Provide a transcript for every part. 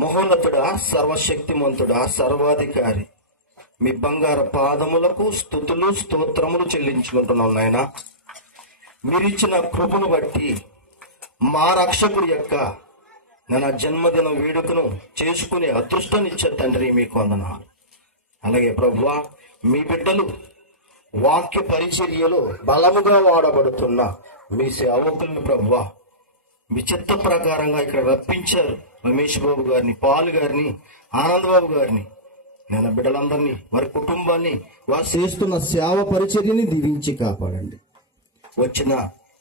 మహోన్నతుడా, సర్వశక్తిమంతుడా, సర్వాధికారి, మీ బంగారు పాదములకు స్తుతులు స్తోత్రములు చెల్లించుకుంటున్నాం నాయన. మీరిచ్చిన కృపను బట్టి మా రక్షకుడి యొక్క నా జన్మదిన వేడుకను చేసుకునే అదృష్టాన్నిచ్చే తండ్రి మీకు వందనాలు. అలాగే ప్రభువా, మీ బిడ్డలు వాక్య పరిచర్యలో బలముగా వాడబడుతున్న మీ సేవకులను ప్రభువా మీ చిత్త ప్రకారంగా ఇక్కడ రప్పించారు. రమేష్ బాబు గారిని, పాల్ గారిని, ఆనంద్ బాబు గారిని, నేను బిడ్డలందరినీ, వారి కుటుంబాన్ని, వారు చేస్తున్న సేవ పరిచర్యని దీవించి కాపాడండి. వచ్చిన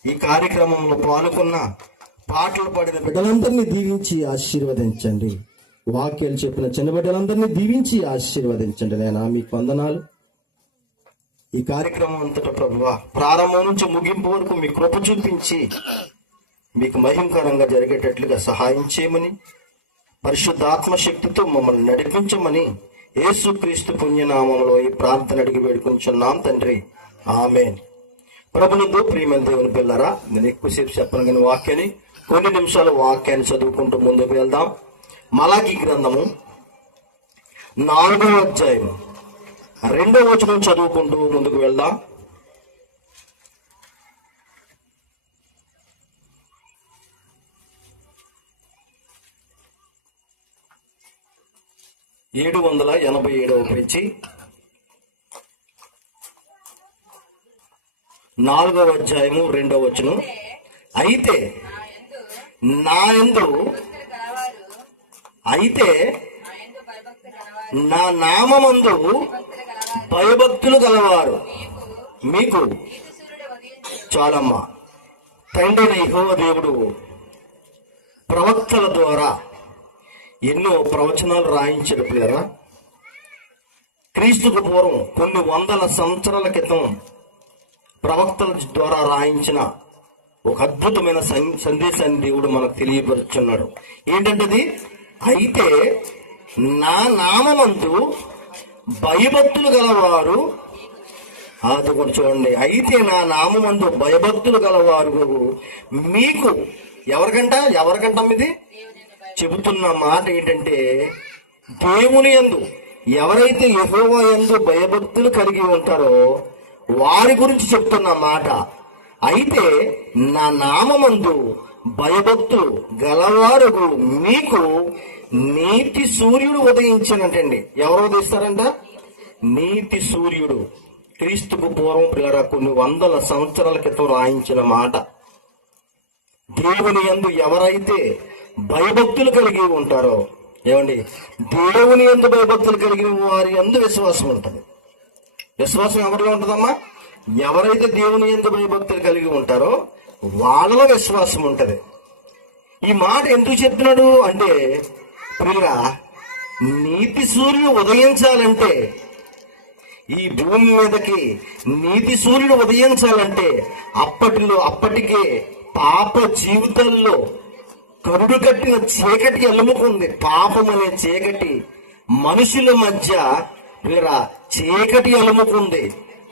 ఈ కార్యక్రమంలో పాల్గొన్న పాటలు పాడిన బిడ్డలందరినీ దీవించి ఆశీర్వదించండి. వాక్యాలు చెప్పిన చిన్న బిడ్డలందరినీ దీవించి ఆశీర్వదించండి. నేను మీకు వందనాలు. ఈ కార్యక్రమం అంతటా ప్రభువా ప్రారంభం నుంచి ముగింపు వరకు మీ కృప చూపించి మీకు మహిమకరంగా జరిగేటట్లుగా సహాయం చేయమని, పరిశుద్ధాత్మ శక్తితో మమ్మల్ని నడిపించమని యేసుక్రీస్తు పుణ్యనామంలో ఈ ప్రార్థన అడిగి వేడుకుంటున్నాం తండ్రి, ఆమేన్. ప్రభునందు ప్రియమైన దేవుని పిల్లరా, నేను ఎక్కువసేపు చెప్పను కానీ వాక్యాన్ని కొన్ని నిమిషాలు వాక్యాన్ని చదువుకుంటూ ముందుకు వెళ్దాం. మలాకి గ్రంథము 4వ అధ్యాయం 2వ వచనం చదువుకుంటూ ముందుకు వెళ్దాం. పేజీ 4వ అధ్యాయము 2వ వచనం. అయితే నా నామమందు భయభక్తులు గలవారు మీకు చాలమ్మా. తండ్రి యెహోవా దేవుడు ప్రవక్తల ద్వారా ఎన్నో ప్రవచనాలు రాయించాడు పిల్లరా. క్రీస్తుకు పూర్వం కొన్ని వందల సంవత్సరాల క్రితం ప్రవక్తల ద్వారా రాయించిన ఒక అద్భుతమైన సందేశాన్ని దేవుడు మనకు తెలియపరుచున్నాడు. ఏంటంటది? అయితే నా నామమందు భయభక్తులు గలవారు, అది కూడా చూడండి. అయితే నా నామమందు భయభక్తులు గలవారు మీకు ఎవరికంట ఇది చెబుతున్న మాట ఏంటంటే, దేవుని యందు ఎవరైతే యెహోవా యందు భయభక్తులు కలిగి ఉంటారో వారి గురించి చెప్తున్న మాట. అయితే నా నామమందు భయభక్తులు గలవారు మీకు నీతి సూర్యుడు ఉదయించానంటండి. ఎవరు ఉదయిస్తారంట? నీతి సూర్యుడు. క్రీస్తుకు పూర్వం పిల్లరా కొన్ని వందల సంవత్సరాల క్రితం రాయించిన మాట. దేవుని యందు ఎవరైతే భయభక్తులు కలిగి ఉంటారో, ఏమండి, దేవుని యందు భయభక్తులు కలిగిన వారి యందు విశ్వాసం ఉంటుంది. విశ్వాసం ఎవరిలో ఉంటుందమ్మా? ఎవరైతే దేవుని యందు భయభక్తులు కలిగి ఉంటారో వాళ్ళలో విశ్వాసం ఉంటుంది. ఈ మాట ఎందుకు చెప్తున్నాడు అంటే, ప్రియురా, నీతి సూర్యుడు ఉదయించాలంటే, ఈ భూమి మీదకి నీతి సూర్యుడు ఉదయించాలంటే అప్పటికే పాప జీవితాల్లో కరుడు కట్టిన చీకటి అలుముకుంది. పాపం అనే చీకటి మనుషుల మధ్య చీకటి అలుముకుంది.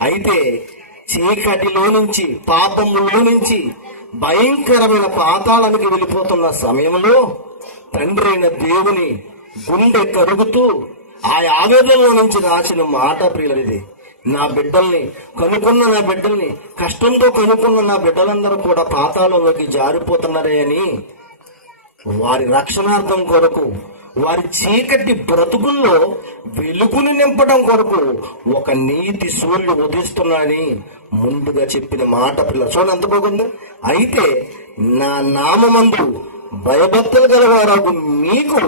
అయితే చీకటిలో నుంచి, పాపములో నుంచి భయంకరమైన పాతాళానికి వెళ్ళిపోతున్న సమయంలో తండ్రి అయిన దేవుని గుండె కరుగుతూ ఆ ఆవేదనలో నుంచి రాసిన మాట ప్రియులది. నా బిడ్డల్ని కష్టంతో కనుక్కున్న నా బిడ్డలందరూ కూడా పాతాళంలోకి జారిపోతున్నారే అని వారి రక్షణార్థం కొరకు, వారి చీకటి బ్రతుకుల్లో వెలుగుని నింపడం కొరకు ఒక నీతి సూర్యుడు ఉదయిస్తున్నాడని ముందుగా చెప్పిన మాట పిల్ల చూడండి ఎంత బాగుంది. అయితే నా నామమందు భయభక్తులు గలవారు మీకు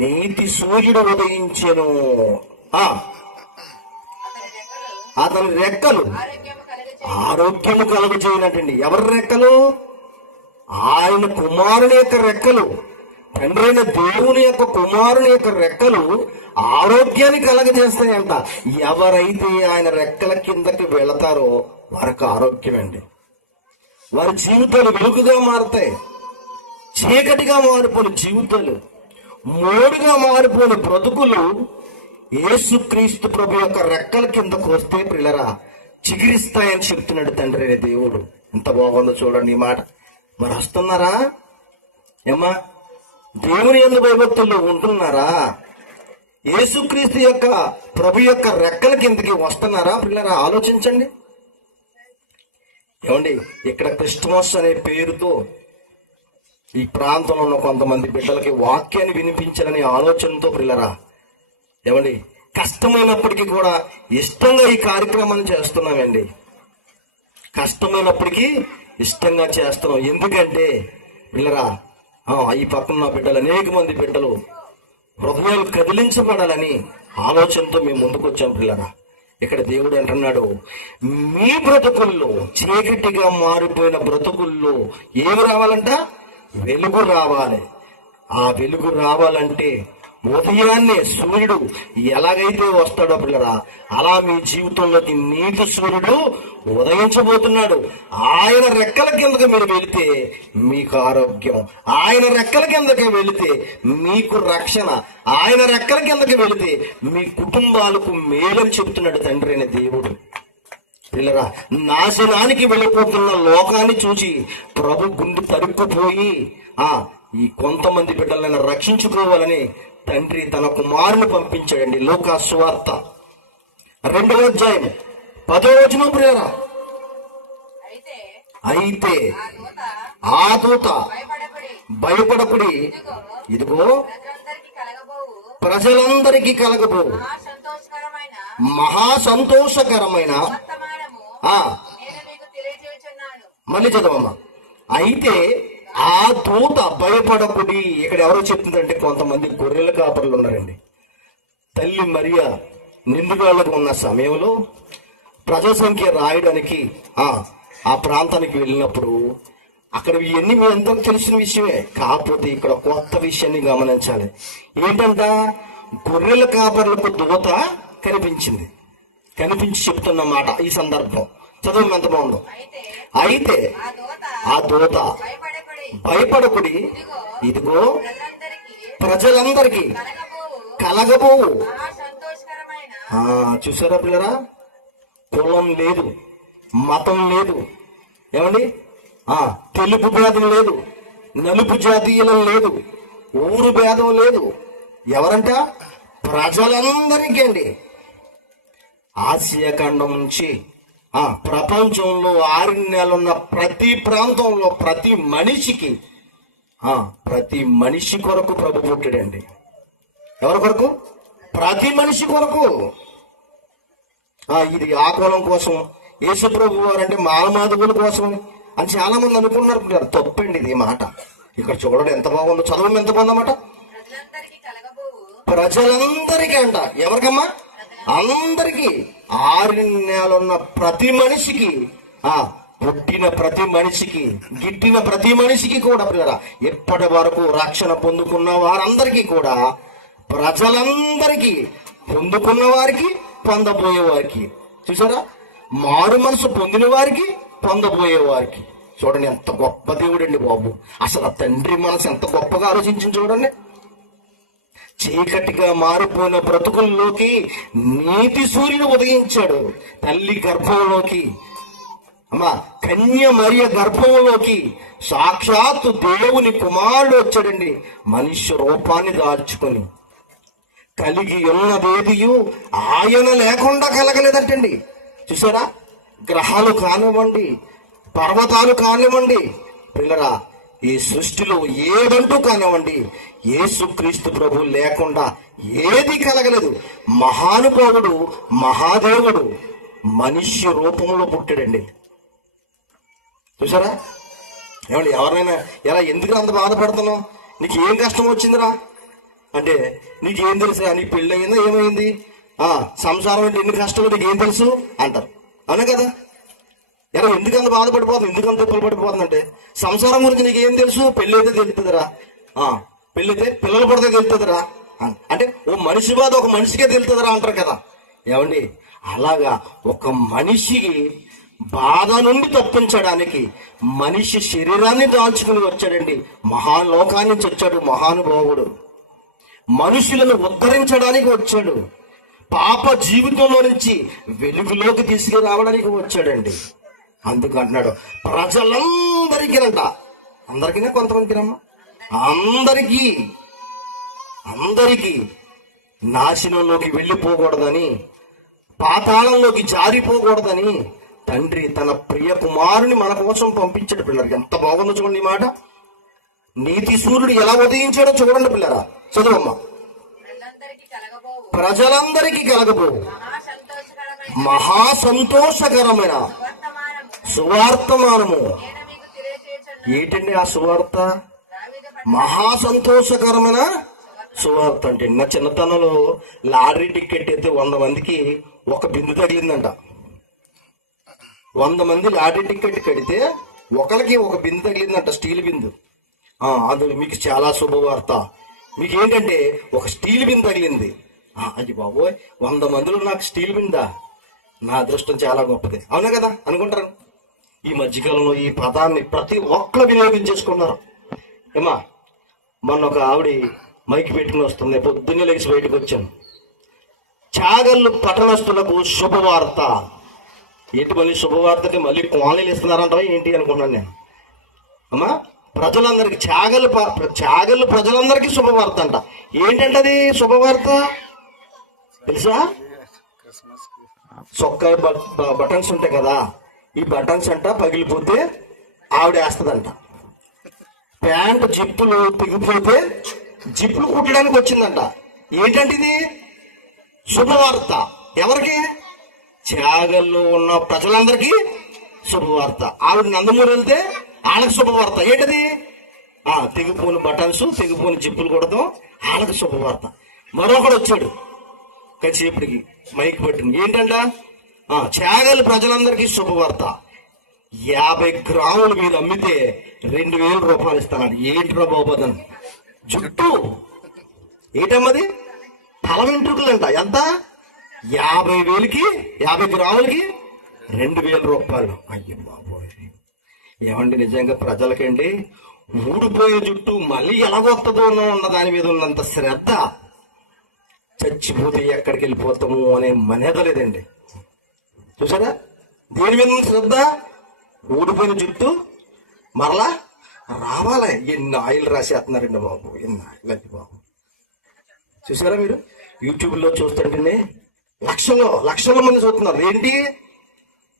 నీతి సూర్యుడు ఉదయించెను. అతని రెక్కలు ఆరోగ్యము కలుగు చేయనటండి. ఎవరి రెక్కలు? ఆయన కుమారుని యొక్క రెక్కలు. తండ్రి అయిన దేవుని యొక్క కుమారుని యొక్క రెక్కలు ఆరోగ్యాన్ని కలగజేస్తాయంట. ఎవరైతే ఆయన రెక్కల కిందకి వెళతారో వారికి ఆరోగ్యం అండి. వారి జీవితాలు వెలుగుగా మారుతాయి. చీకటిగా మారిపోయిన జీవితాలు, మోడుగా మారిపోయిన బ్రతుకులు యేసుక్రీస్తు ప్రభు యొక్క రెక్కల కిందకు వస్తే పిల్లరా చిగురిస్తాయని చెప్తున్నాడు తండ్రి అయిన దేవుడు. ఎంత బాగుందో చూడండి ఈ మాట. మరి వస్తున్నారా ఏమ్మా? దేవుని యందు భయభక్తుల్లో ఉంటున్నారా? యేసుక్రీస్తు యొక్క ప్రభు యొక్క రెక్కల కిందకి వస్తున్నారా? పిల్లరా ఆలోచించండి. ఏమండి, ఇక్కడ క్రిస్మస్ అనే పేరుతో ఈ ప్రాంతంలో ఉన్న కొంతమంది బిడ్డలకి వాక్యాన్ని వినిపించాలనే ఆలోచనతో పిల్లరా, ఏమండి, కష్టమైనప్పటికీ కూడా ఇష్టంగా ఈ కార్యక్రమాన్ని చేస్తున్నామండి. కష్టమైనప్పటికీ ఇష్టంగా చేస్తున్నాం. ఎందుకంటే పిల్లరా, ఈ పక్కన బిడ్డలు, అనేక మంది బిడ్డలు హృదయాలు కదిలించబడాలని ఆలోచనతో మేము ముందుకు వచ్చాం పిల్లరా. ఇక్కడ దేవుడు అంటున్నాడు, మీ బ్రతుకుల్లో, చీకటిగా మారిపోయిన బ్రతుకుల్లో ఏమి రావాలంట? వెలుగు రావాలి. ఆ వెలుగు రావాలంటే ఉదయాన్నే సూర్యుడు ఎలాగైతే వస్తాడో పిల్లరా, అలా మీ జీవితంలోకి నీతి సూర్యుడు ఉదయించబోతున్నాడు. ఆయన రెక్కల కిందకి మీరు వెళితే మీకు ఆరోగ్యం, ఆయన రెక్కల కిందకి వెళితే మీకు రక్షణ, ఆయన రెక్కల కిందకి వెళితే మీ కుటుంబాలకు మేలని చెబుతున్నాడు తండ్రి అయిన దేవుడు. పిల్లరా, నాశనానికి వెళ్ళిపోతున్న లోకాన్ని చూసి ప్రభు గుండె తరుక్కుపోయి ఈ కొంతమంది బిడ్డలను రక్షించుకోవాలని తండ్రి తన కుమారుని పంపించాడండి. లూకా సువార్త 2వ అధ్యాయం 10వ వచనం. ప్రియరా, అయితే ఆ దూత భయపడకుడి, ఇదిగో ప్రజలందరికీ కలగబో మహా సంతోషకరమైన మళ్ళీ చదవమ్మా. అయితే ఆ దూత భయపడకుడి. ఇక్కడ ఎవరో చెప్తుందంటే కొంతమంది గొర్రెల కాపరులు ఉన్నారండి. తల్లి మరియా నిండుగాళ్ళకు ఉన్న సమయంలో ప్రజా సంఖ్య రాయడానికి ఆ ప్రాంతానికి వెళ్ళినప్పుడు అక్కడ ఇవన్నీ మీ ఎంతో తెలిసిన విషయమే. కాకపోతే ఇక్కడ కొత్త విషయాన్ని గమనించాలి. ఏంటంట? గొర్రెల కాపరులకు దూత కనిపించి చెప్తున్న మాట ఈ సందర్భం. చదువు ఎంత బాగుందో. అయితే ఆ దూత భయపడకుడి, ఇదిగో ప్రజలందరికీ కలగబోవు. చూసారా పిల్లరా, కులం లేదు, మతం లేదు, ఏమండి, తెలుగు భేదం లేదు, నలుపు జాతీయులం లేదు, ఊరు భేదం లేదు. ఎవరంట? ప్రజలందరికీ అండి. ఆసియా ఖండం నుంచి ప్రపంచంలో 6 నెలలున్న ప్రతి ప్రాంతంలో ప్రతి మనిషి కొరకు ప్రభు పుట్టాడండి. ఎవరి కొరకు? ప్రతి మనిషి కొరకు. ఇది ఆ కులం కోసం, యేసు ప్రభు వారు అంటే మానమాధవుల కోసం అని చాలా మంది అనుకున్నారు. తప్పండి ఇది మాట. ఇక్కడ చూడండి ఎంత బాగుందో, చదవం ఎంత బాగుందన్నమాట. ప్రజలందరికీ అంట. ఎవరికమ్మా? అందరికీ. 6 నెలలున్న ప్రతి మనిషికి, పుట్టిన ప్రతి మనిషికి, గిట్టిన ప్రతి మనిషికి కూడా పిల్లరా, ఇప్పటి వరకు రక్షణ పొందుకున్న వారందరికీ కూడా, ప్రజలందరికీ, పొందుకున్న వారికి, పొందబోయే వారికి, చూసారా, మారు మనసు పొందిన వారికి, పొందబోయే వారికి. చూడండి ఎంత గొప్ప దేవుడండి బాబు. అసలు ఆ తండ్రి మనసు ఎంత గొప్పగా ఆలోచించి చూడండి. చీకటిగా మారిపోయిన బ్రతుకుల్లోకి నీతి సూర్యుడు ఉదయించాడు. తల్లి గర్భంలోకి, కన్య మరియ గర్భంలోకి సాక్షాత్తు దేవుని కుమారుడు వచ్చాడండి. మనుష్య రూపాన్ని దాల్చుకొని. కలిగి ఉన్నదేదియు ఆయన లేకుండా కలగలేదంటండి. చూసారా, గ్రహాలు కానివ్వండి, పర్వతాలు కానివ్వండి, పిల్లరా, ఈ సృష్టిలో ఏదంటూ కానివ్వండి, యేసుక్రీస్తు ప్రభు లేకుండా ఏది కలగలేదు. మహానుభావుడు, మహాదేవుడు మనుష్య రూపంలో పుట్టాడండి. చూసారా, ఏమండి, ఎవరైనా ఎలా ఎందుకు అంత బాధపడుతున్నావు, నీకు ఏం కష్టం వచ్చిందిరా అంటే, నీకేం తెలుసు, నీ పెళ్ళి అయిందా, ఏమైంది, సంసారం అంటే ఎన్ని కష్టాలు నీకు ఏం తెలుసు అంటారు. అవునా కదా? ఎలా ఎందుకంత బాధపడిపోతుంది, ఎందుకంత తిప్పలు పడిపోతుంది అంటే, సంసారం గురించి నీకు ఏం తెలుసు, పెళ్ళి అయితే తెలుస్తుందిరా, పెళ్ళైతే పిల్లలు పడితే తెలుస్తుందిరా అంటే, ఓ మనిషి బాధ ఒక మనిషికే తెలుస్తుందిరా అంటారు కదా. ఏమండి, అలాగా ఒక మనిషికి బాధ నుండి తప్పించడానికి మనిషి శరీరాన్ని దాల్చుకుని వచ్చాడండి. మహాలోకాన్ని నుంచి వచ్చాడు మహానుభావుడు. మనుషులను ఉద్ధరించడానికి వచ్చాడు. పాప జీవితంలో నుంచి వెలుగులోకి తీసుకురావడానికి వచ్చాడండి. అందుకు అంటున్నాడు, ప్రజలందరికీ అంట. అందరికీ కొంతమందికి రమ్మా, అందరికీ అందరికీ నాశనంలోకి వెళ్ళిపోకూడదని, పాతాళంలోకి జారిపోకూడదని తండ్రి తన ప్రియ కుమారుని మన కోసం పంపించాడు పిల్లలకి. ఎంత బాగుందో చూడండి ఈ మాట. నీతి సూర్యుడు ఎలా ఉదయించాడో చూడండి పిల్లరా. చదువమ్మా. ప్రజలందరికీ కలగబోవు మహా సంతోషకరమైన సువార్తమానము. ఏంటండి ఆ సువార్త? మహా సంతోషకరమైన సువార్త అంటే, నా చిన్నతనంలో లాటరీ టికెట్ అయితే 100 మందికి ఒక బిందు తగిలిందంట. 100 మంది లాటరీ టికెట్ కడితే ఒకరికి ఒక బిందు తగిలిందంట, స్టీల్ బిందు. అది మీకు చాలా శుభవార్త. మీకు ఏంటంటే ఒక స్టీల్ బిందు తగిలింది. అది బాబోయ్, 100 మందిలో నాకు స్టీల్ బిందా, నా అదృష్టం చాలా గొప్పది. అవునా కదా అనుకుంటారు. ఈ మధ్యకాలంలో ఈ పదాన్ని ప్రతి ఒక్కరు వినియోగించేసుకున్నారు. ఏమా, మొన్న ఒక ఆవిడ మైక్ పెట్టుకుని వస్తుంది, పొద్దున్నే లేచి బయటకు వచ్చాను. చాగళ్ళు పట్టణస్తులకు శుభవార్త. ఏంటి మళ్ళీ శుభవార్త అంటే మళ్ళీ కాలనీలు ఇస్తున్నారంటావా ఏంటి అనుకున్నాను నేను. అమ్మా, ప్రజలందరికీ చాగళ్ళు ప్రజలందరికీ శుభవార్త అంట. ఏంటంటే అది శుభవార్త తెలుసా? చొక్కా బటన్స్ ఉంటాయి కదా, ఈ బటన్స్ అంట పగిలిపోతే ఆవిడ వేస్తుందంట. ప్యాంట్ జిప్పులు తెగిపోతే జిప్పులు కుట్టడానికి వచ్చిందంట. ఏంటంటే ఇది శుభవార్త. ఎవరికి? త్యాగంలో ఉన్న ప్రజలందరికీ శుభవార్త. ఆవిడ నందమూరి వెళ్తే వాళ్ళకి శుభవార్త. ఏంటది? తెగిపోని బటన్స్, తెగిపోని జిప్పులు కొడతాం, వాళ్ళకి శుభవార్త. మరొకడు వచ్చాడు కాసేపటికి మైక్ పట్టింది. ఏంటంట? త్యాగాలు ప్రజలందరికీ శుభవార్త. 50 గ్రాములు మీరు అమ్మితే 2000 రూపాయలు ఇస్తాను. ఏంట్రా బాబోదని. జుట్టు ఏంటమ్మది? తల వెంట్రుకలంట. ఎంత? 50,000కి 50 గ్రాములకి 2000 రూపాయలు. అయ్యో బాబోయ్. ఏమండి, నిజంగా ప్రజలకండి ఊడిపోయే జుట్టు మళ్ళీ ఎలా వస్తుందో ఉన్న దాని మీద ఉన్నంత శ్రద్ధ, చచ్చిపోతే ఎక్కడికి వెళ్ళిపోతాము అనే మనేద లేదండి. చూసారా దేని మీద శ్రద్ధ? ఊడిపోయిన జుట్టు మరలా రావాలి. ఎన్ని ఆయిల్ రాసేస్తున్నారండి బాబు, ఎన్ని ఆయిల్ అది బాబు. చూసారా మీరు యూట్యూబ్లో చూస్తుంటేనే లక్షల మంది చూస్తున్నారు. ఏంటి?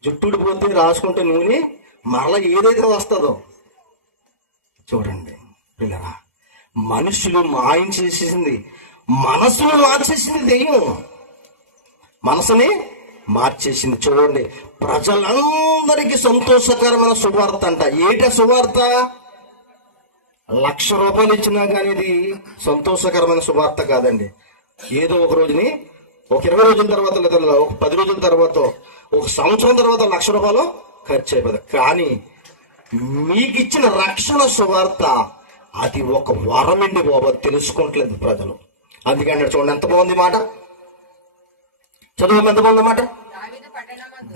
జుట్టు ఊడిపోతే రాసుకుంటే నూనె మరలా ఏదైతే వస్తుందో చూడండి పిల్లరా. మనుషులు మాయం చేసేసింది, మనసును మార్చేసింది దెయ్యం. మనసుని మార్చేసింది. చూడండి, ప్రజలందరికీ సంతోషకరమైన శుభవార్త అంట. ఏంటి శుభవార్త? 1,00,000 రూపాయలు ఇచ్చినా కానీ ఇది సంతోషకరమైన శుభవార్త కాదండి. ఏదో ఒక రోజుని, ఒక 20 రోజుల తర్వాత, లేదా ఒక 10 రోజుల తర్వాత, ఒక సంవత్సరం తర్వాత 1,00,000 రూపాయలు ఖర్చు అయిపోతుంది. కానీ మీకు ఇచ్చిన రక్షణ శుభవార్త అది ఒక వరమండి బాబు. తెలుసుకోవట్లేదు ప్రజలు. అందుకని చూడండి ఎంత బాగుంది మాట. చదువు ఎంత బాగుంది మాట.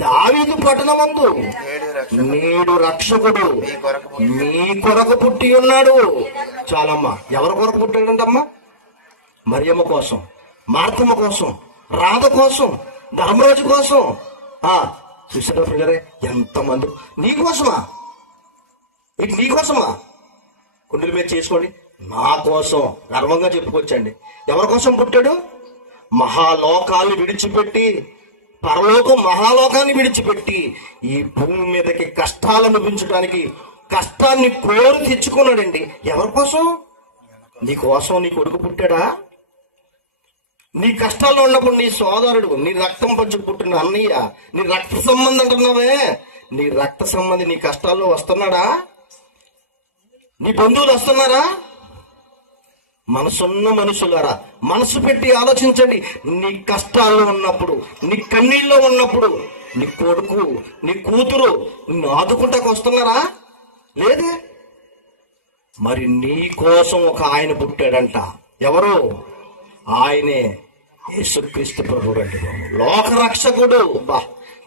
దావీదు పట్టణమందు నేడు రక్షకుడు మీ కొరకు పుట్టి ఉన్నాడు. చాలమ్మా. ఎవరి కొరకు పుట్టాడంటమ్మా? మరియమ్మ కోసం, మార్తమ్మ కోసం, రాధ కోసం, ధర్మరాజు కోసం. చూసారా ఫ్రెండరే ఎంతమంది. నీకోసమా? ఇటు నీకోసమా? కుండల మీద చేసుకోండి. నా కోసం గర్వంగా చెప్పుకోవచ్చండి. ఎవరి కోసం పుట్టాడు? మహాలోకాన్ని విడిచిపెట్టి, పరలోకం మహాలోకాన్ని విడిచిపెట్టి ఈ భూమి మీదకి కష్టాలను అనుభవించడానికి కష్టాన్ని కోరి తెచ్చుకున్నాడండి. ఎవరి కోసం? నీ కోసం నీ కొడుకు పుట్టాడా? నీ కష్టాల్లో ఉన్నప్పుడు నీ సోదరుడు, నీ రక్తం పంచి పుట్టిన అన్నయ్య, నీ రక్త సంబంధం అంటున్నావే, నీ రక్త సంబంధి నీ కష్టాల్లో వస్తున్నాడా? నీ బంధువులు వస్తున్నారా? మనసున్న మనుషులారా, మనసు పెట్టి ఆలోచించండి. నీ కష్టాల్లో ఉన్నప్పుడు, నీ కన్నీళ్ళలో ఉన్నప్పుడు నీ కొడుకు, నీ కూతురు నిన్ను ఆదుకుంటాకు వస్తున్నారా? లేదే. మరి నీ కోసం ఒక ఆయన పుట్టాడంట. ఎవరు? ఆయనే యేసుక్రీస్తు ప్రభువు అండి, లోకరక్షకుడు. బా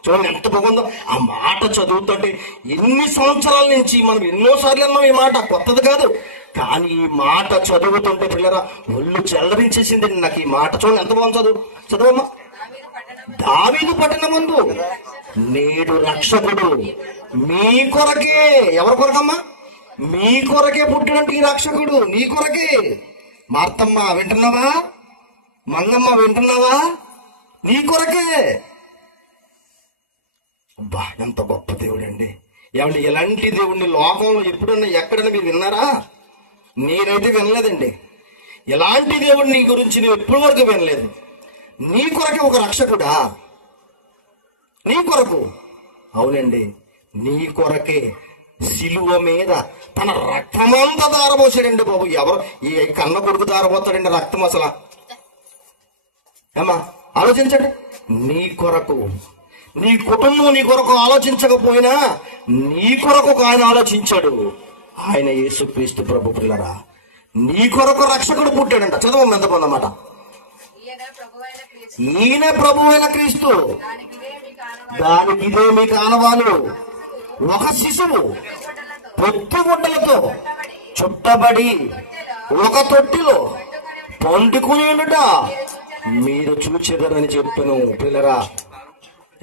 చూడండి ఎంత బాగుందో ఆ మాట చదువుతుంటే. ఎన్ని సంవత్సరాల నుంచి మనం ఎన్నోసార్లు అన్నాం ఈ మాట, కొత్తది కాదు. కానీ ఈ మాట చదువుతుంటే పిల్లరా ఒళ్ళు చెల్లరించేసింది నాకు ఈ మాట. చూడండి ఎంత బాగుంది. చదువమ్మా. దావీదు పట్టణమందు నేడు రక్షకుడు మీ కొరకే. ఎవరి కొరకమ్మా? మీ కొరకే పుట్టినట్టు ఈ రక్షకుడు, నీ కొరకే. మార్తమ్మ వింటున్నావా? మంగమ్మ వింటున్నావా? నీ కొరకే. అబ్బా, ఎంత గొప్ప దేవుడండి. ఏమండి, ఇలాంటి దేవుడిని లోకంలో ఎప్పుడన్నా ఎక్కడన్నా మీరు విన్నారా? నేనైతే వినలేదండి. ఇలాంటి దేవుడిని గురించి నేను ఎప్పటి వరకు వినలేదు. నీ కొరకే ఒక రక్షకుడా? నీ కొరకు? అవునండి, నీ కొరకే సిలువ మీద తన రక్తమంతా దారబోసాడండి బాబు. ఎవరు ఈ కన్న కొడుకు దారబోతాడండి రక్తం అసలు? ఏమా ఆలోచించండి. నీ కొరకు, నీ కుటుంబం నీ కొరకు ఆలోచించకపోయినా నీ కొరకు ఆయన ఆలోచించాడు. ఆయన యేసుక్రీస్తు ప్రభు. పిల్లరా, నీ కొరకు రక్షకుడు పుట్టాడంట. చదవం ఎంతమంది అన్నమాట. ఈయన ప్రభువైన క్రీస్తు, దానికి ఇదే మీకు ఆనవాలు. ఒక శిశువు పొత్తిగుడ్డలతో చుట్టబడి ఒక తొట్టిలో పండుకుని ఉండట మీరు చూచేదరని చెప్పాను. పిల్లరా,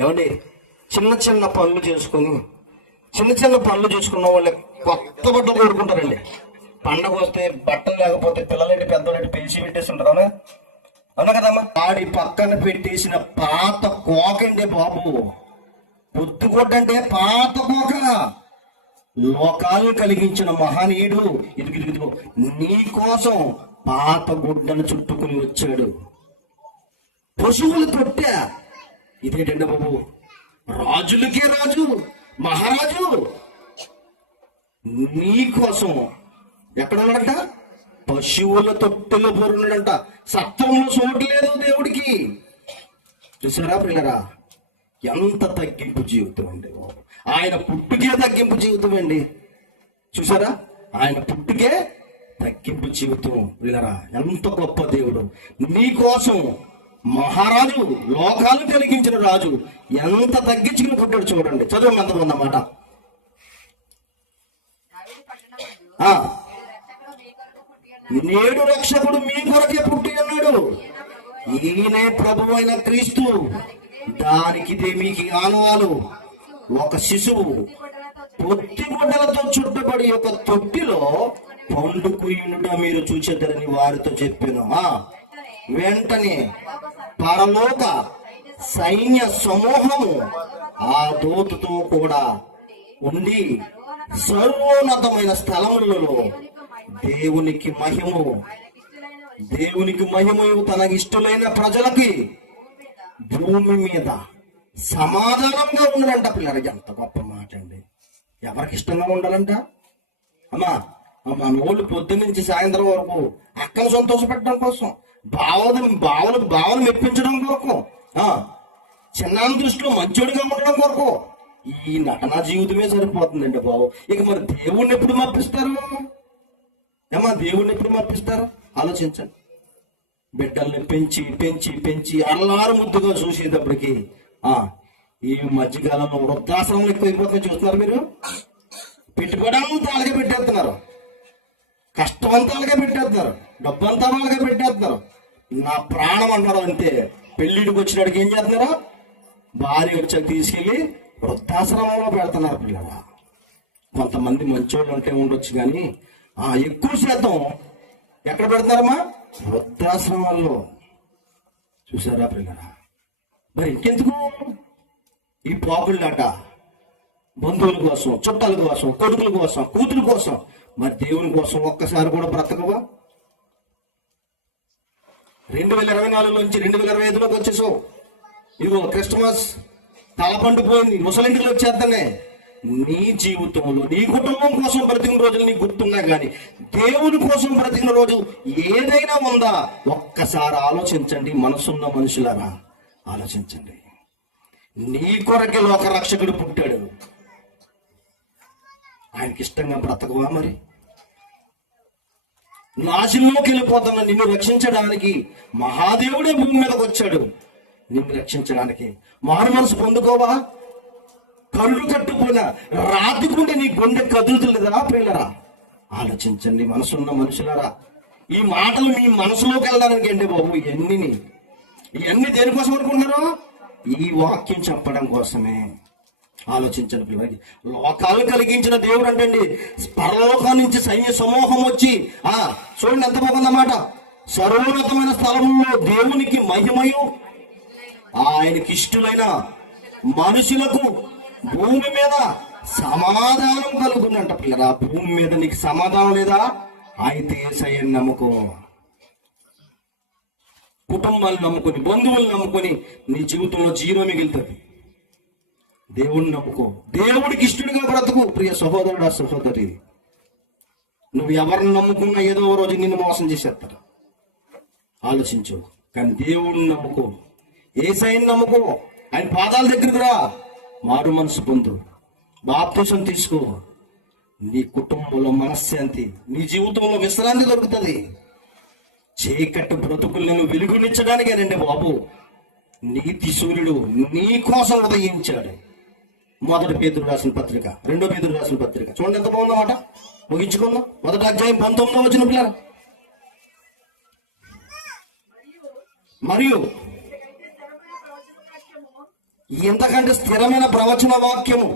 ఏమండి, చిన్న చిన్న పనులు చేసుకుని చేసుకున్న వాళ్ళు కొత్త బట్టలు కోరుకుంటారండి. పండగ వస్తే బట్టలు లేకపోతే పిల్లలంటే పెద్దలంటే పిలిచి పెట్టేస్తుంటారు. అవునా? అవునా కదమ్మా? వాడి పక్కన పెట్టేసిన పాత కోకండి బాబు. పొత్తుకొడ్డంటే పాత కోక. లోకాలను కలిగించిన మహనీయుడు ఇదిగిదిగో నీ కోసం పాత గుడ్డను చుట్టుకుని వచ్చాడు. పశువులు తొట్టా. ఇదేంటండి బాబు? రాజులకే రాజు, మహారాజు నీ కోసం ఎక్కడ ఉన్నాడంట? పశువుల తొట్టెలో పొరున్నాడంట. సత్రంలో చోటు లేదు దేవుడికి. చూసారా పిల్లరా, ఎంత తగ్గింపు జీవితం అండి బాబు. ఆయన పుట్టుకే తగ్గింపు జీవితం అండి. చూసారా, ఆయన పుట్టుకే తగ్గింపు జీవితం. పిల్లరా, ఎంత గొప్ప దేవుడు. నీ కోసం మహారాజు, లోకాలు కలిగించిన రాజు ఎంత తగ్గించుకుని పుట్టాడు చూడండి. చదువు ఎంత ఉందన్నమాట. నేడు రక్షకుడు మీ కొరకే పుట్టి అన్నాడు. ఈయనే ప్రభువైన క్రీస్తు, దానికి మీకు ఆనవాలు. ఒక శిశువు పొత్తిగుడ్డలతో చుట్టబడి ఒక తొట్టిలో పండుకుయుండుట మీరు చూచేద్దరని వారితో చెప్పాను. వెంటనే పరలోక సైన్య సమూహము ఆ దూతతో కూడా ఉండి సర్వోన్నతమైన స్థలములలో దేవునికి మహిమయు తనకిష్టులైన ప్రజలకి భూమి మీద సమాధానంగా ఉండాలంట. పిల్లలు, ఎంత గొప్ప మాట అండి. ఎవరికి ఇష్టంగా ఉండాలంట? అమ్మా, మన వాళ్ళు పొద్దున్న నుంచి సాయంత్రం వరకు అక్కను సంతోషపెట్టడం కోసం, భావన మెప్పించడం కొరకు, చిన్న దృష్టిలో మంచోడిగా ఉండడం కొరకు ఈ నటనా జీవితమే సరిపోతుందండి బాబు. ఇక మరి దేవుణ్ణి ఎప్పుడు మప్పిస్తారు? దేవుణ్ణి ఎప్పుడు మప్పిస్తారు? ఆలోచించండి. బిడ్డల్ని పెంచి పెంచి పెంచి అల్లారు ముద్దుగా చూసేటప్పటికి ఈ మధ్యకాలంలో వృద్ధాశ్రమంలో ఎక్కువైపోతుంది. చూస్తున్నారు మీరు? పెట్టుబడి అంతా అలాగే పెట్టేస్తున్నారు, కష్టం అంతా అలాగే పెట్టేస్తున్నారు, డబ్బు అంతా అలాగే పెట్టేస్తున్నారు. నా ప్రాణం అంటారు అంతే. పెళ్లిడికి వచ్చినాడికి ఏం చేస్తున్నారు? భార్య వచ్చాక తీసుకెళ్లి వృద్ధాశ్రమంలో పెడుతున్నారు. పిల్లల, కొంతమంది మంచోళ్ళు అంటే ఉండొచ్చు, కానీ ఎక్కువ శాతం ఎక్కడ పెడుతున్నారమ్మా? వృద్ధాశ్రమాల్లో. చూసారా పిల్లల? మరి ఇంకెందుకు ఈ పోకుళ్ళాట? బంధువుల కోసం, చుట్టాల కోసం, కొడుకుల కోసం, కూతురు కోసం. మరి దేవుని కోసం ఒక్కసారి కూడా బ్రతకవా? 2024 నుంచి 2025లోకి వచ్చేసావు. ఇదిగో క్రిస్మస్ తలపండిపోయింది, ముసలింటిలో వచ్చేద్దానే. నీ జీవితంలో నీ కుటుంబం కోసం బ్రతికిన రోజులు నీకు గుర్తున్నా కానీ దేవుని కోసం బ్రతికిన రోజు ఏదైనా ఉందా? ఒక్కసారి ఆలోచించండి. మనసున్న మనుషులారా, ఆలోచించండి. నీ కొరకే లోక రక్షకుడు పుట్టాడు. ఆయనకి ఇష్టంగా బ్రతకవా? మరి నాశనంలోకి వెళ్ళిపోతున్నా నిన్ను రక్షించడానికి మహాదేవుడే భూమి మీదకి వచ్చాడు. నిన్ను రక్షించడానికి మారు మనసు పొందుకోవా? కళ్ళు కట్టుకున్న రాత్రికుంటే నీ గుండె కదులుతులేదా? ప్రియులరా, ఆలోచించండి. మనసున్న మనుషులారా, ఈ మాటలు మీ మనసులోకి వెళ్ళడానికి అండి బాబు. ఇవన్నీ దేనికోసం అనుకుంటున్నారు? ఈ వాక్యం చెప్పడం కోసమే. ఆలోచించండి పిల్లలకి. లోకాలు కలిగించిన దేవుడు అంటండి, పరలోకం నుంచి సైన్య సమూహం వచ్చి చూడండి ఎంత బాగుందన్నమాట. సర్వోన్నతమైన స్థలంలో దేవునికి మహిమయు ఆయనకి ఇష్టలైన మనుషులకు భూమి మీద సమాధానం కలుగుతుందంట పిల్లరా. భూమి మీద నీకు సమాధానం లేదా? అయితే యేసయ్యను నమ్ముకో. కుటుంబాలను నమ్ముకొని, బంధువులను నమ్ముకొని నీ జీవితంలో జీరో మిగులుతుంది. దేవుణ్ణి నమ్ముకో, దేవుడికి ఇష్టడిగా బ్రతుకు. ప్రియ సహోదరుడా, సహోదరి, నువ్వు ఎవరిని నమ్ముకున్నా ఏదో ఓ రోజు నిన్ను మోసం చేసేస్తారు. ఆలోచించు. కానీ దేవుణ్ణి నమ్ముకో, యేసయ్యను నమ్ముకో, ఆయన పాదాల దగ్గరికి రా, మారు మనసు పొందు, బాప్తిసం తీసుకో. నీ కుటుంబంలో మనశ్శాంతి, నీ జీవితంలో విశ్రాంతి దొరుకుతుంది. చీకటి బ్రతుకులను వెలుగునిచ్చడానికేనండి బాబు నీతి సూర్యుడు నీ కోసం ఉదయించాడు. 1 పేతురు రాసిన పత్రిక, 2 పేతురు రాసిన పత్రిక చూడండి ఎంత బాగుందన్నమాట. ముగించుకుందాం. 1వ అధ్యాయం 19వ వచనం పిల్లలు. మరియు ఇంతకంటే స్థిరమైన ప్రవచన వాక్యము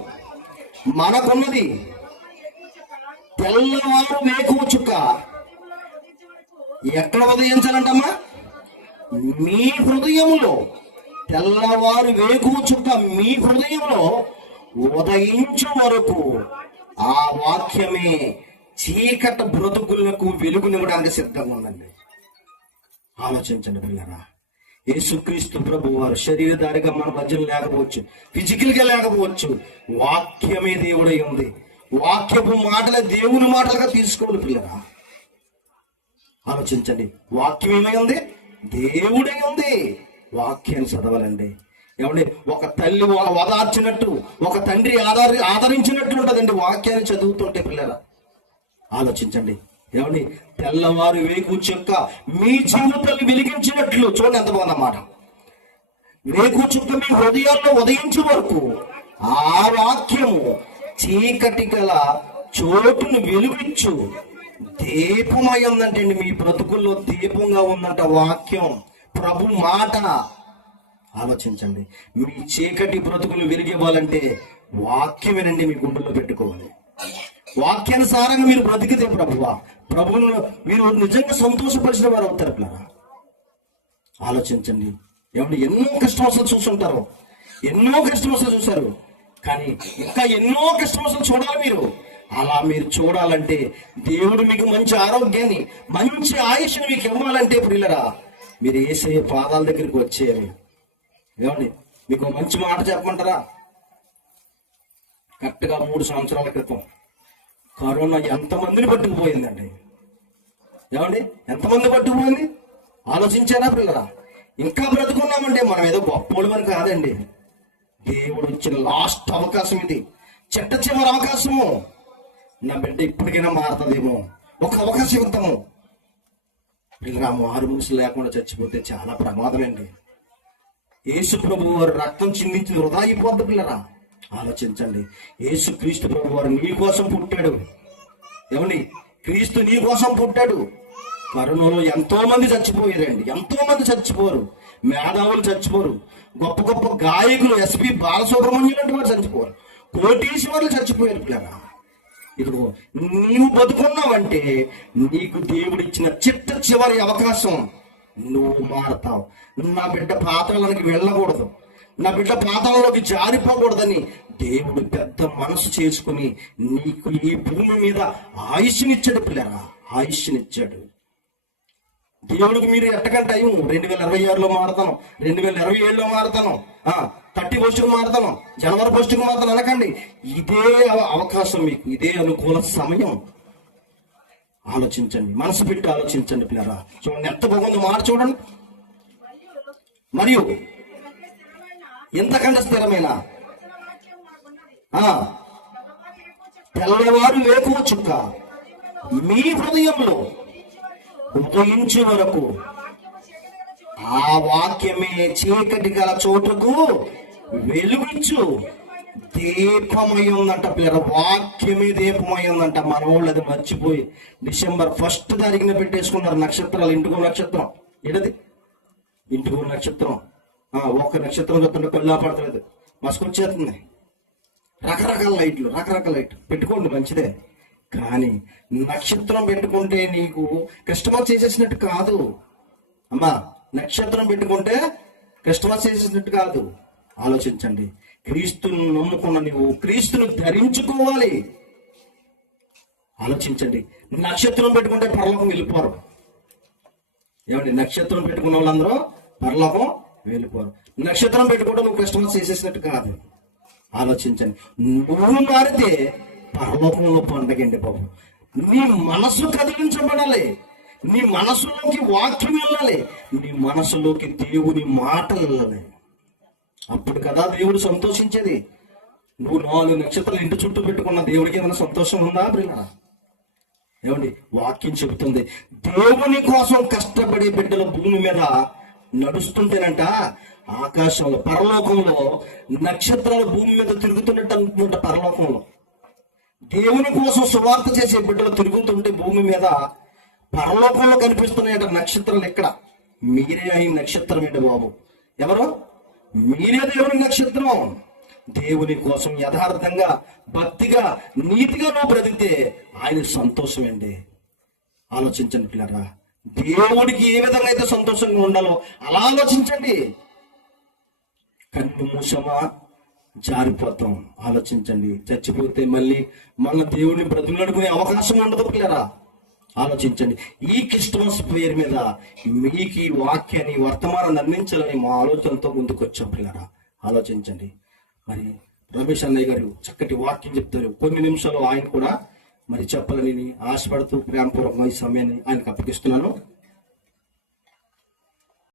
మనకున్నది, తెల్లవారు వేకువ చుక్క. ఎక్కడ ఉదయించాలంటమ్మా? మీ హృదయములో. తెల్లవారు వేకువ చుక్క మీ హృదయంలో ఉదయించు వరకు ఆ వాక్యమే చీకటి బ్రతుకులకు వెలుగునివ్వడానికి సిద్ధంగా ఉందండి. ఆలోచించండి పిల్లరా. యేసుక్రీస్తు ప్రభు వారు శరీరధారిగా మన మధ్యలో లేకపోవచ్చు, ఫిజికల్ గా లేకపోవచ్చు, వాక్యమే దేవుడై ఉంది. వాక్యపు మాటలే దేవుని మాటలుగా తీసుకోవాలి పిల్లరా. ఆలోచించండి. వాక్యం ఏమై ఉంది? దేవుడై ఉంది. వాక్యాన్ని చదవాలండి. ఏమండి, ఒక తల్లి ఓదార్చినట్టు, ఒక తండ్రి ఆదరించినట్టు ఉంటుందండి వాక్యాన్ని చదువుతుంటే పిల్లరా. ఆలోచించండి. ఏమండి, తెల్లవారు వేకు చుక్క మీ జీవితాన్ని వెలిగించినట్లు. చూడండి ఎంత బాగుందన్నమాట. వేకు చుక్క మీ హృదయాల్లో ఉదయించే వరకు ఆ వాక్యము చీకటి గల చోటును వెలుగించు దీపమై ఉందంటే, మీ బ్రతుకుల్లో దీపంగా ఉందంట వాక్యం, ప్రభు మాట. ఆలోచించండి. మీ చీకటి బ్రతుకులు వెలిగివ్వాలంటే వాక్యమేనండి మీ గుండెల్లో పెట్టుకోవాలి. వాక్యానుసారంగా మీరు బ్రతికితే ప్రభువును మీరు నిజంగా సంతోషపరిచిన వారు అవుతారు పిల్లరా. ఆలోచించండి. ఏమంటే ఎన్నో కష్టమసలు చూసుంటారు, ఎన్నో కష్టమసలు చూశారు, కానీ ఇంకా ఎన్నో కష్టమసలు చూడాలి మీరు. అలా మీరు చూడాలంటే దేవుడు మీకు మంచి ఆరోగ్యాన్ని, మంచి ఆయుష్ని మీకు ఇవ్వాలంటే పిల్లరా మీరు యేసయ్య పాదాల దగ్గరికి వచ్చేయాలి. ఏమండి, మీకు మంచి మాట చెప్పమంటారా? కరెక్ట్గా 3 సంవత్సరాల క్రితం కరోనా ఎంతమందిని పట్టుకుపోయిందండి. ఏమండి, ఎంతమంది పట్టుకుపోయింది ఆలోచించారా పిల్లరా? ఇంకా బ్రతుకున్నామంటే మనం ఏదో గొప్పోళ్ళమని కాదండి. దేవుడు ఇచ్చిన లాస్ట్ అవకాశం ఇది, చిట్ట చివరి అవకాశము. నా బిడ్డ ఇప్పటికైనా మారుతుందేమో, ఒక అవకాశం ఇద్దాము పిల్లరా. మారు మనసు లేకుండా చచ్చిపోతే చాలా ప్రమాదమండి. యేసు ప్రభు వారు రక్తం చిందించిన వృధా అయిపోద్ది పిల్లరా. ఆలోచించండి. యేసు క్రీస్తు ప్రభు వారు నీ కోసం పుట్టాడు. ఏమండి, క్రీస్తు నీ కోసం పుట్టాడు. కరోనాలో ఎంతో మంది చచ్చిపోయారండి, ఎంతో మంది చచ్చిపోరు. మేధావులు చచ్చిపోరు, గొప్ప గొప్ప గాయకులు ఎస్పి బాలసుబ్రహ్మణ్యం లాంటి వారు చచ్చిపోరు, కోటీశ్వరులు చచ్చిపోయారు పిల్లరా. ఇప్పుడు నీవు బతుకున్నావంటే నీకు దేవుడు ఇచ్చిన చిట్ట చివరి అవకాశం. నువ్వు మారతావు. నా బిడ్డ పాతాళానికి వెళ్ళకూడదు, నా బిడ్డ పాతాళంలోకి జారిపోకూడదని దేవుడు పెద్ద మనసు చేసుకుని నీకు ఈ భూమి మీద ఆయుష్నిచ్చాడు పిల్లరా, ఆయుష్నిచ్చాడు. దేవుడికి మీరు ఎట్టకంటే టైం 2026లో మారుతాను, 2027లో మారుతాను, 31కు మారుతాను, జనవరి 1కు మారుతాను అనకండి. ఇదే అవకాశం మీకు, ఇదే అనుకూల సమయం. ఆలోచించండి, మనసు పెట్టి ఆలోచించండి పిల్లరా. చూడండి ఎంత బాగుందో మాట చూడండి. మరియు ఎంతకంటే స్థిరమైన తెల్లవారు వేకువ చుక్క మీ హృదయంలో ఉదయించే వరకు ఆ వాక్యమే చీకటి గల చోటుకు వెలుగించు దీపమై ఉందంట పిల్లల. వాక్యమే దీపమై ఉందంట. మన వాళ్ళు అది మర్చిపోయి డిసెంబర్ 1 తారీఖున పెట్టేసుకున్నారు నక్షత్రాలు. ఇంటికో నక్షత్రం, ఏంటది ఇంటికో నక్షత్రం. ఒక నక్షత్రం చెప్తుంటే కళ్ళు పడతలేదు, మసుకొచ్చేస్తుంది. రకరకాల లైట్లు పెట్టుకోండి, మంచిదే. కానీ నక్షత్రం పెట్టుకుంటే నీకు క్రిస్టమస్ చేసేసినట్టు కాదు అమ్మా. నక్షత్రం పెట్టుకుంటే క్రిస్టమస్ చేసేసినట్టు కాదు. ఆలోచించండి. క్రీస్తును నమ్ముకున్న నీవు క్రీస్తును ధరించుకోవాలి. ఆలోచించండి. నక్షత్రం పెట్టుకుంటే పరలోకం వెళ్ళిపోరు. ఏమండి, నక్షత్రం పెట్టుకున్న వాళ్ళందరూ పరలోకం వెళ్ళిపోరు. నక్షత్రం పెట్టుకుంటే నువ్వు క్రిస్టమస్ చేసేసినట్టు కాదు. ఆలోచించండి. నువ్వు మారితే పరలోకంలో పండగండి బాబు. నీ మనసు కదిలించబడాలి. నీ మనసులోకి వాక్యం వెళ్ళాలి. నీ మనసులోకి దేవుని మాటలు వెళ్ళాలి. అప్పుడు కదా దేవుడు సంతోషించేది. నువ్వు 4 నక్షత్రాలు ఇంటి చుట్టూ పెట్టుకున్న దేవుడికి ఏమైనా సంతోషం ఉందా ప్రియుల? ఏమండి, వాక్యం చెబుతుంది దేవుని కోసం కష్టపడే బిడ్డల భూమి మీద నడుస్తుంటేనంట ఆకాశంలో పరలోకంలో నక్షత్రాలు భూమి మీద తిరుగుతున్నట్టు అనుకుంట. పరలోకంలో దేవుని కోసం సువార్త చేసే బిడ్డలు తిరుగుతుంటే భూమి మీద పరలోకంలో కనిపిస్తున్నాయట నక్షత్రాలు. ఎక్కడ? మీరే ఆయన నక్షత్రం ఏంటి బాబు. ఎవరు? మీరే దేవుని నక్షత్రం. దేవుని కోసం యథార్థంగా భక్తిగా నీతిగా నువ్వు బ్రతికితే ఆయన సంతోషం అండి. ఆలోచించండి పిల్లరా. దేవుడికి ఏ విధంగా అయితే సంతోషంగా ఉండాలో అలా ఆలోచించండి. కన్ను మూసమా జారిపోతాం. ఆలోచించండి. చచ్చిపోతే మళ్ళీ మన దేవుడిని బ్రతుకులాడుకునే అవకాశం ఉండదు పిల్లరా. ఆలోచించండి. ఈ క్రిస్టమస్ పేరు మీద మీకు ఈ వాక్యాన్ని వర్తమానాన్ని అందించాలని మా ఆలోచనతో ముందుకు వచ్చాం పిల్లరా. ఆలోచించండి. మరి రమేష్ అన్నయ్య గారు చక్కటి వాక్యం చెప్తారు. కొన్ని నిమిషాలు ఆయన కూడా మరి చెప్పాలని ఆశపడుతూ ప్రేమపూర్వకంగా ఈ సమయాన్ని ఆయనకు అప్పగిస్తున్నాను.